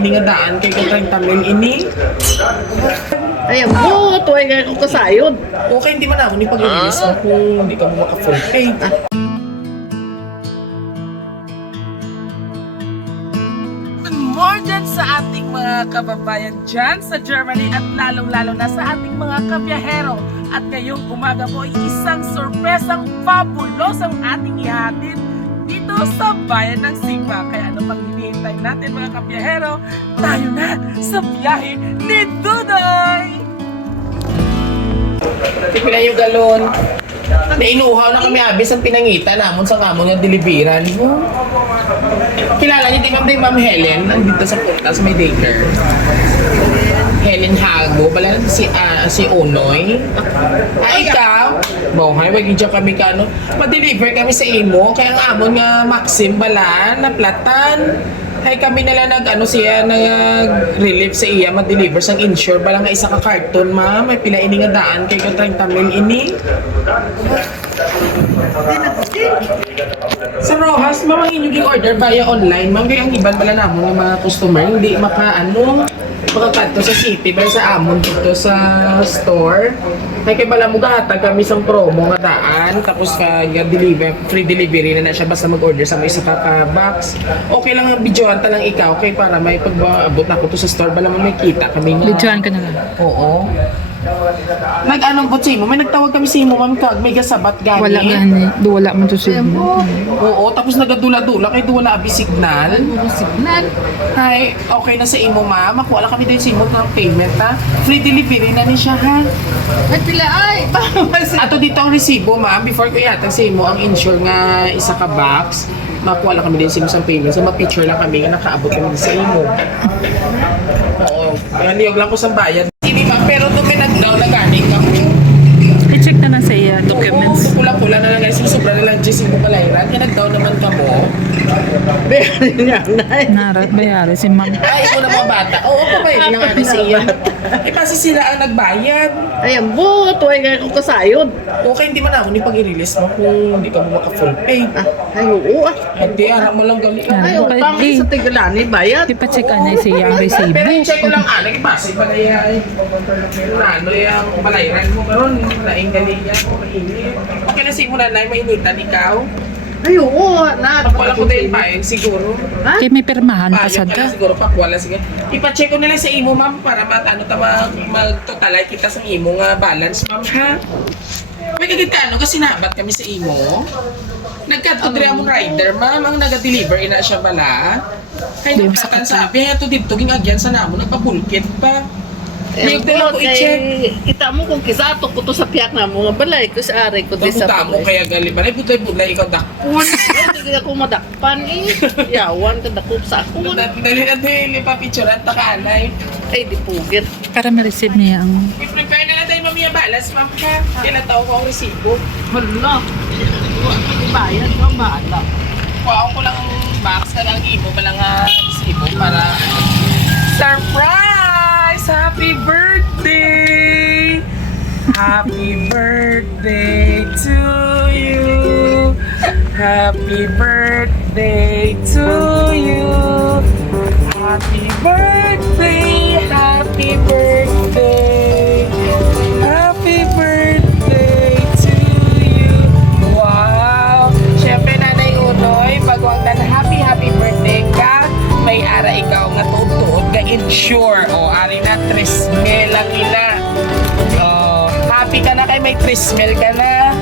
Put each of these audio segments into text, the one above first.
ini nga daan kay kung tamin ini. Ay, mo, tuway nga kung kasayod. Okay, hindi man ako ni pag-release mo kung hindi ka mo maka-full pay. More dyan sa ating mga kababayan dyan sa Germany at lalong-lalo na sa ating mga kabiyahero. At ngayong umaga po ay isang sorpresang fabulosang ating ihatid dito sa bayan ng Sigma. Kaya ano pang hinihintay natin mga kabiyahero? Tayo na sa biyahe ni Dudoy! Pipila yung galon. Nainuhaw na kami abis ang pinangita namon sa kamon nga deliveran. Kilala niyo di Ma'am Helen, nandito sa punta sa may daycare. Helen Hago, pala si Unoy. Ikaw? Bohay, wag dyan kami ma-deliver kami sa imo. Kaya ang amon nga Maxim bala, naplatan. Hay kami nila siya nag-relieve sa iya, ma-deliver sang insure bala nga isa ka karton ma'am. May pila ini nga daan kay ko 30 mil ini. Sa Rojas, ma'am, ang inyong order via online, ma'am, kaya ang iban pala namon ng mga customer, hindi makakanto sa city, pero sa amon dito sa store. Kaya pala mo gahatag kami sa promo nga daan, tapos free delivery na siya basta mag-order sa may isa ka box. Okay lang ang videoan ta lang ikaw, okay, para may pag-abot na ko to sa store, bala mo may kita kami nga. Videoan ka na lang. Oo. Nag-anong po sa imo? May nagtawag kami sa imo, ma'am, kag may gasabat gani. Wala gani. Wala man to siya. Oo, tapos nagadula-dula kay wala abi signal. Signal. Hi, okay na sa imo, ma'am. Makuha lang kami din sa imo ng payment, ha? Free delivery na ni siya, ha? At pila ay. Ato dito ang resibo, ma'am. Before ko yatag sa imo ang insure nga isa ka box, makuha lang kami din sa imo sa payment. So, ma-picture lang kami nga nakaabot kami sa imo. Oo. Kaya niyog lang ko sa bayad. Ini, ma'am, pero ito may nag-down na ganing ka mo. I-check na lang sa iya documents. Oo, pula-pula na lang guys. Sobra na lang Jess yung malayran. Kaya nag-down naman ka mo. Bayaran niya, nay. Narat bayari si ma'am. Ay, ito na mga bata. Oo, pabayad lang nga sa iya. Kasi sila ang nagbayad. Ay, mo, tuway nga kung kasayod. Okay, hindi man ako ni pag-release mo kung hindi ka mo maka-full pay. Ay, oo ah. Hindi, harap mo lang gali. Ay, utang sa tigalani, bayad. Di pa check na siya ang resibo. Pero i-check ko lang, ipasig ba na yan? Ano yung malayran mo karon laing gali yan, mainit. Okay na siguro na, mainitan ikaw. Ay, oo, na. Wala ko din bayad siguro. Ha? Kaya may pirmahan pa Bayad sad ka na ka. siguro, wala sige. Ipa-check ko na lang sa imo, ma'am, para mag-totalay kita sa imo nga balance, ma'am, ha? May kagit ka, kasi nabat kami sa imo. Nagkatudri among rider, ma'am, ang naga-deliver ina siya bala. Kaya nagkatan sabi, ito dito, ginagyan sa namo, nagpapulkit pa. Niyog din ako i-check. Kita mo kung kisato ko to sa piyak na mga balay ko sa ari ko di sa Nabuta mo kaya gali ba? Budlay-budlay ikaw dakpon. Hindi ako madakpan eh. Yawan ka dakop sa ako. Dali pa picture at takanay. Ay, di pugit. Para ma-receive niya ang... I-prepare na lang tayo mamaya balas, ma'am, ha? Kailan tao ko ang resibo? Hala. Ibayad ka, bahala. Kuha ko lang ang box na lang imo, malang resibo para... Surprise! Happy birthday! Happy birthday to you! Happy birthday to you! Happy birthday! Happy birthday! Happy birthday to you! Wow! Siyempre, Nanay Unoy, bagwang happy birthday ka! May ara ikaw nga tutuot nga insure. O, ari na, 3,000 lang ina. O, happy ka na kay may 3,000 ka na.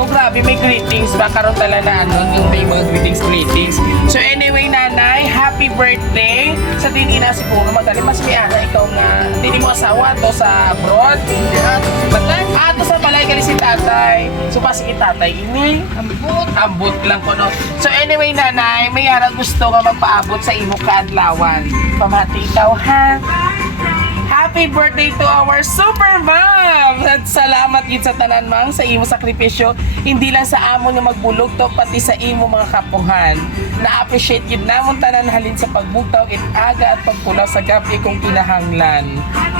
O, grabe, may greetings ba? Karoon tala na yung may mga greetings. So, anyway, Nanay, happy birthday. Sa din ina siguro, magaling mas may ara ikaw nga. Hindi mo asawa to sa abroad. To sa balay gali si tatay. So, pasig tatay, ini. Ambot lang ko, no? So, anyway, Nanay, may ara gusto nga magpaabot sa imo kaadlawan. Pamati ikaw, ha? Happy birthday to our super mom! At salamat yun sa tanan, mang, sa imo sakripisyo. Hindi lang sa amo nga magbulog to, pati sa imo mga kapuhan. Na-appreciate yun namon tanan halin sa pagbugtaw it aga at pagpulaw sa gabi kong kinahanglan.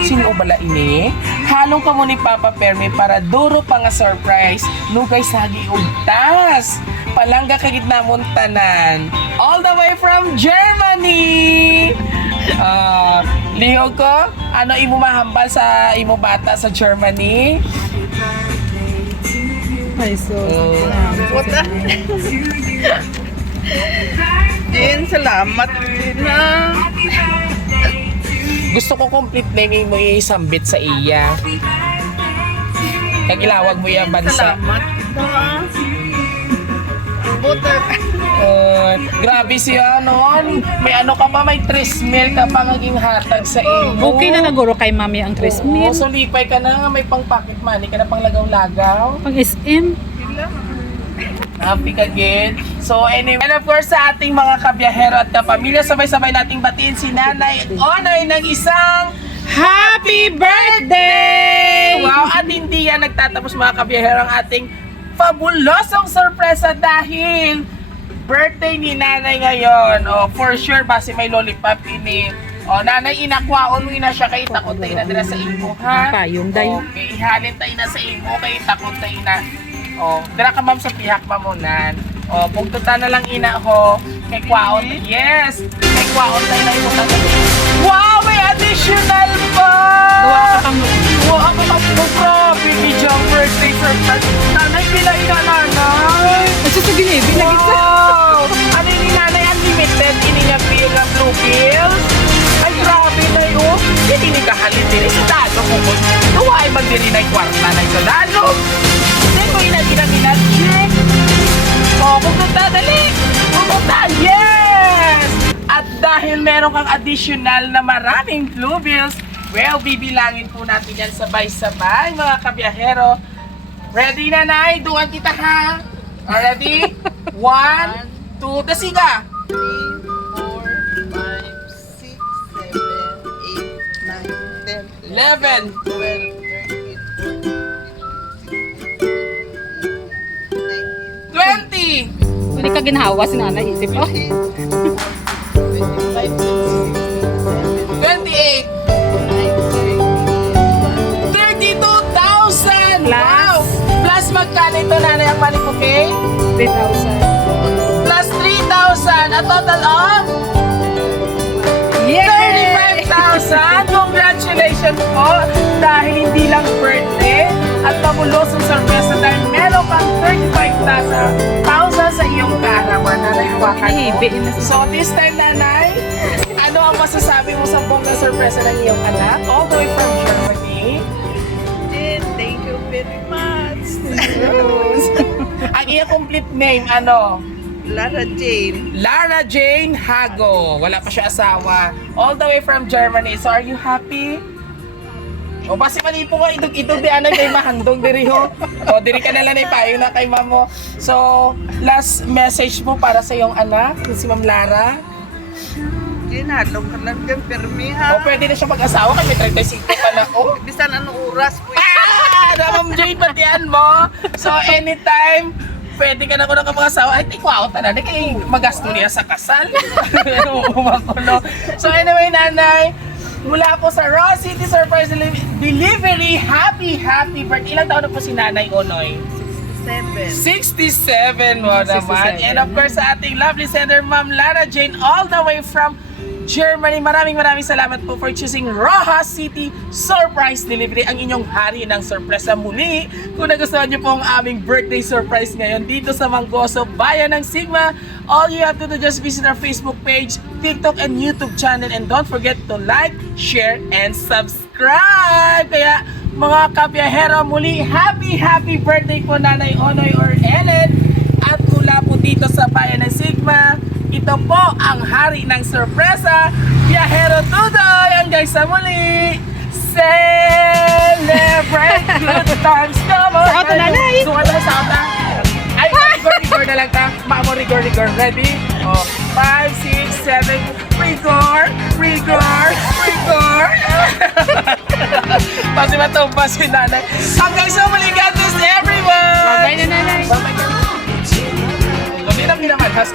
Sino bala ini? Halong ka mo ni Papa Perme para duro pa nga surprise. Nugay sagi ugtas. Palangga kagit namon tanan. All the way from Germany! Lihog ko, ano imo mahambal sa imo bata sa Germany? Ay, so. Puta. Din, salamat na. Gusto ko complete name mo isambit sa iya. Kag ilawag mo yung bansa. Salamat na. Puta. Grabe siya noon. May ano ka pa, may 3 meal ka pa naging hatag sa imo. Okay na naguro kay mami ang Chris Oo, meal. so lipay ka na, may pang pocket money ka na pang lagaw-lagaw. Pang SM. Happy ka, Gid. So anyway, and of course sa ating mga kabiyahero at kapamilya, sabay-sabay nating batiin si Nanay Onoy ng isang Happy Birthday! Wow, at hindi yan nagtatapos mga kabiyahero ang ating fabulosong sorpresa dahil birthday ni Nanay ngayon. Oh, for sure, base may lollipop ini. Oh, Nanay, inakwaon mo na siya kay takot tayo na dira sa imo, ha? Payong dayo. Okay, ihalin tayo na sa imo kay takot tayo na. Oh, dira ka ma'am sa pihak mamunan. Oh, pugtutan na lang ina ho kay kwaon. Yes, kay kwaon tayo na imo na. Wow, may additional pa! Wow, ako mag-pro, video birthday surprise. Nanay, pila ina nanay. Ito sa ginibi, lagi sa. Wow! Ano yung Nanay Unlimited? Ini nga bill ng Blue Pills? Ay, grabe na yun. Hindi ni kahalin din. Sa dalo ko ko. Huwag magdiri na yung kwarta na sa dalo. Hindi mo inag-inag-inag. Check. O, pupunta, dali. Pupunta. Yes! At dahil meron kang additional na maraming Blue Bills, well, bibilangin po natin yan sabay-sabay, mga kabiyahero. Ready na, Nay? Duwan kita, ha? Ready? 1, 2, dasiga! 3, 4, 5, 6, 7, 8, 9, 10, 11. 12, 13, 20! Hindi ka ginahawa si nanay, isip mo. 28! 32,000! Wow! Plus magkano ito, Nanay, ang money ko, okay? 3,000. Plus 3,000! A total of? Yay! 35,000! Congratulations po! Dahil hindi lang birthday at pabulosong sorpresa dahil meron kang 35,000 sa iyong kaarawan. Nanay, hawakan mo. Ihibiin na So this time, Nanay, ano ang masasabi mo sa bongga sorpresa ng iyong anak all the way from Germany? Jen, thank you very much. Ang iyong complete name, ano? Lara Jane. Lara Jane Hago. Wala pa siya asawa. All the way from Germany. So are you happy? O basi mali po ko idog-idog di anay kay mahandong diri ho. O diri ka na lang ipayo na kay mamo. So last message mo para sa iyong anak, si Ma'am Lara. Jen, halong ka lang dyan, permi O ha. pwede na siya mag-asawa kasi may 35 pa na ko. Bisan anong oras po. Ma'am Jane, patian mo. So anytime pwede ka na ko nakapag-asawa. Ay, tikwa ako na. Kaya magasto niya sa kasal. Umakulo. So anyway, Nanay, mula po sa Raw City Surprise Delivery, happy birthday. Ilang taon na po si Nanay Onoy? 67 mo naman. 67. And of course, sa ating lovely sender, Ma'am Lara Jane, all the way from Germany. Maraming salamat po for choosing Rojas City Surprise Delivery, ang inyong hari ng sorpresa muli. Kung nagustuhan niyo po ang aming birthday surprise ngayon dito sa Manggoso, Bayan ng Sigma, all you have to do just visit our Facebook page, TikTok, and YouTube channel. And don't forget to like, share, and subscribe. Kaya mga kabiyahero, muli happy birthday po Nanay Onoy or Ellen. At mula po dito sa Bayan ng Sigma, ito po ang hari ng sorpresa, Biyahero Tudoy! Hanggang sa muli, celebrate good times! Come on! Sa auto, Nanay! Sukat na sa auto. Ay, rigor na lang ta. Mamo, rigor. Ready? Oh, 5, 6, 7, rigor! Pati matumba si Nanay. Hanggang sa muli, God bless everyone! Bye na nanay. Bye-bye. Hindi na pinamalhas.